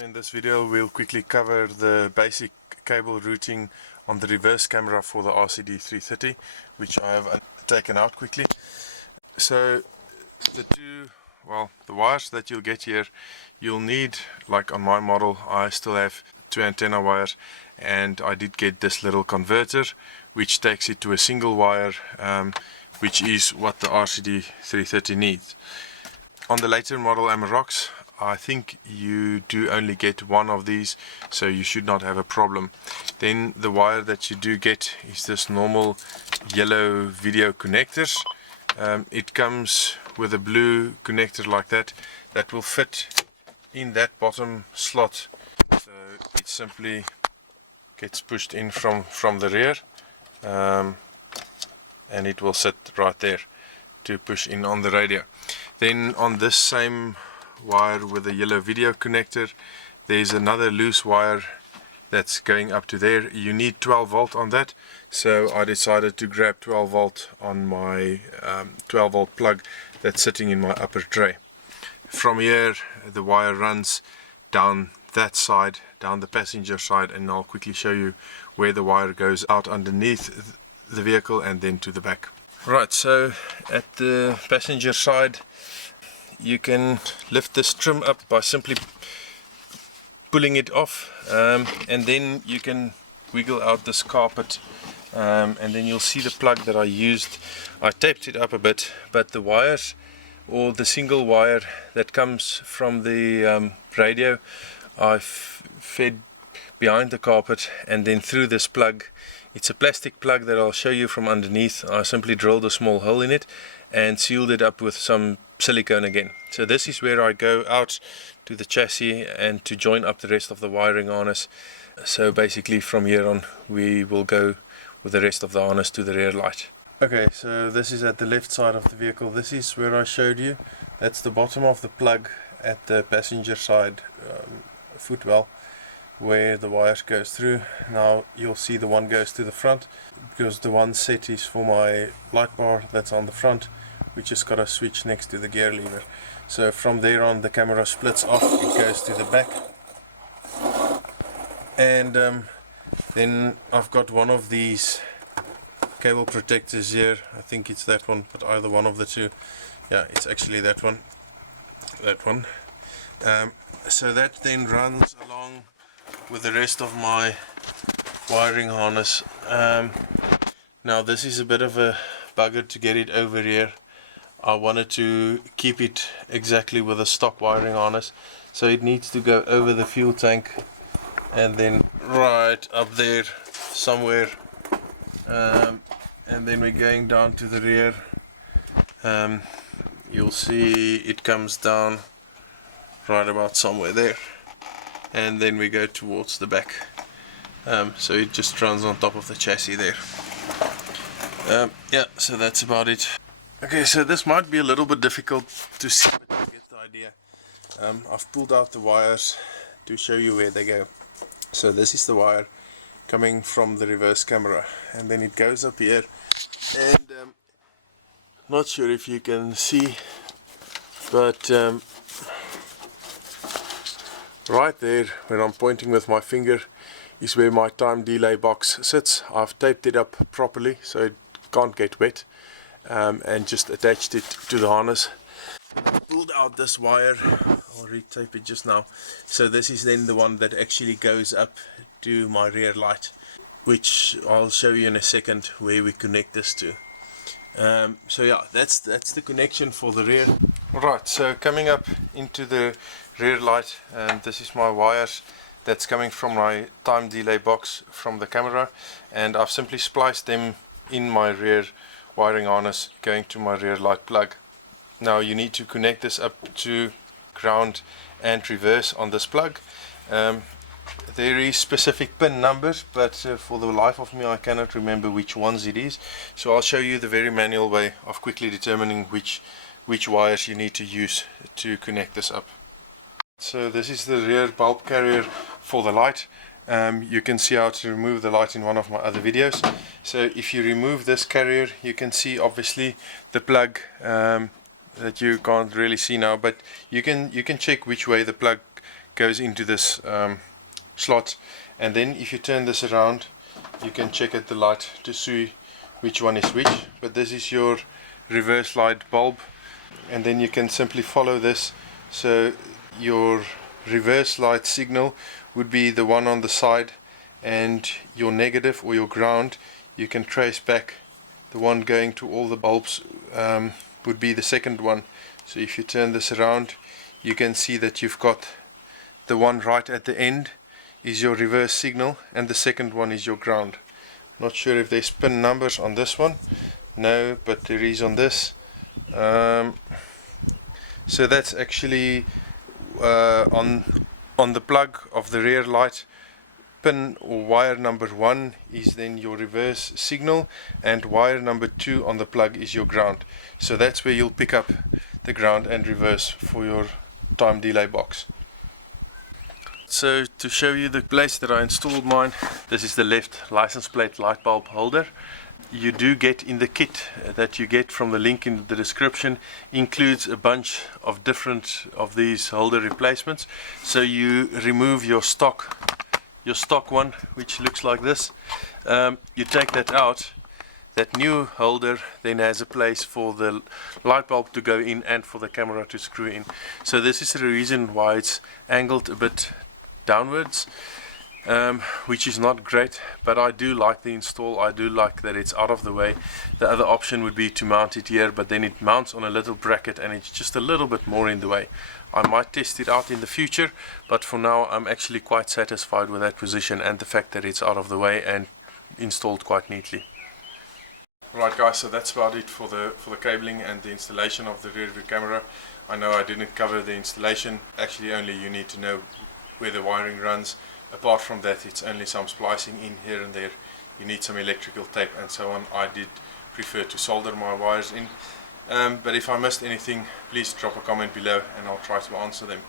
So in this video we'll quickly cover the basic cable routing on the reverse camera for the RCD 330, which I have taken out quickly. So the wires that you'll get here, you'll need, like on my model, I still have two antenna wires, and I did get this little converter which takes it to a single wire, which is what the RCD 330 needs. On the later model Amaroks, I think you do only get one of these, so you should not have a problem. Then the wire that you do get is this normal yellow video connector. It comes with a blue connector like that will fit in that bottom slot, so it simply gets pushed in from the rear, and it will sit right there to push in on the radio. Then on this same wire with a yellow video connector, there's another loose wire that's going up to there. You need 12 volt on that, so I decided to grab 12 volt on my 12 volt plug that's sitting in my upper tray. From here the wire runs down that side, down the passenger side, and I'll quickly show you where the wire goes out underneath the vehicle and then to the back. Right, so at the passenger side you can lift this trim up by simply pulling it off, and then you can wiggle out this carpet, and then you'll see the plug that I used. I taped it up a bit, but the wires, or the single wire that comes from the radio, I've fed behind the carpet and then through this plug. It's a plastic plug that I'll show you from underneath. I simply drilled a small hole in it and sealed it up with some silicone again. So this is where I go out to the chassis and to join up the rest of the wiring harness. So basically from here on we will go with the rest of the harness to the rear light. Okay, so this is at the left side of the vehicle. This is where I showed you. That's the bottom of the plug at the passenger side footwell, where the wires goes through. Now you'll see the one goes to the front, because the one set is for my light bar that's on the front, which has got a switch next to the gear lever. So from there on the camera splits off, it goes to the back, and then I've got one of these cable protectors here. I think it's that one, but either one of the two. Yeah, it's actually that one. So that then runs along with the rest of my wiring harness. Now this is a bit of a bugger to get it over here. I wanted to keep it exactly with a stock wiring harness, so it needs to go over the fuel tank and then right up there somewhere, and then we're going down to the rear. You'll see it comes down right about somewhere there, and then we go towards the back, so it just runs on top of the chassis there. Yeah, so that's about it. Okay, so this might be a little bit difficult to see, but you get the idea. I've pulled out the wires to show you where they go. So this is the wire coming from the reverse camera, and then it goes up here, and not sure if you can see, but right there where I'm pointing with my finger is where my time delay box sits. I've taped it up properly so it can't get wet, and just attached it to the harness. I pulled out this wire. I'll retape it just now. So this is then the one that actually goes up to my rear light, which I'll show you in a second where we connect this to. So yeah, that's the connection for the rear. Alright, so coming up into the rear light, and this is my wires that's coming from my time delay box from the camera, and I've simply spliced them in my rear wiring harness going to my rear light plug. Now you need to connect this up to ground and reverse on this plug. There is specific pin numbers, but for the life of me I cannot remember which ones it is, so I'll show you the very manual way of quickly determining which wires you need to use to connect this up. So this is the rear bulb carrier for the light. You can see how to remove the light in one of my other videos. So if you remove this carrier, you can see obviously the plug that you can't really see now, but you can check which way the plug goes into this slot, and then if you turn this around you can check at the light to see which one is which. But this is your reverse light bulb, and then you can simply follow this. So your reverse light signal would be the one on the side, and your negative or your ground, you can trace back. The one going to all the bulbs would be the second one. So if you turn this around, you can see that you've got the one right at the end is your reverse signal, and the second one is your ground. Not sure if there's pin numbers on this one. No, but there is on this. So that's actually on the plug of the rear light. Pin or wire number 1 is then your reverse signal, and wire number 2 on the plug is your ground. So that's where you'll pick up the ground and reverse for your time delay box. So to show you the place that I installed mine, this is the left license plate light bulb holder. You do get in the kit that you get from the link in the description, includes a bunch of different of these holder replacements. So you remove your stock one, which looks like this. You take that out. That new holder then has a place for the light bulb to go in and for the camera to screw in. So this is the reason why it's angled a bit downwards, which is not great, but I do like the install. I do like that it's out of the way. The other option would be to mount it here, but then it mounts on a little bracket and it's just a little bit more in the way. I might test it out in the future, but for now I'm actually quite satisfied with that position and the fact that it's out of the way and installed quite neatly. Right guys, so that's about it for the cabling and the installation of the rear view camera. I know I didn't cover the installation. Actually only you need to know where the wiring runs. Apart from that, it's only some splicing in here and there. You need some electrical tape and so on. I did prefer to solder my wires in. But if I missed anything, please drop a comment below and I'll try to answer them.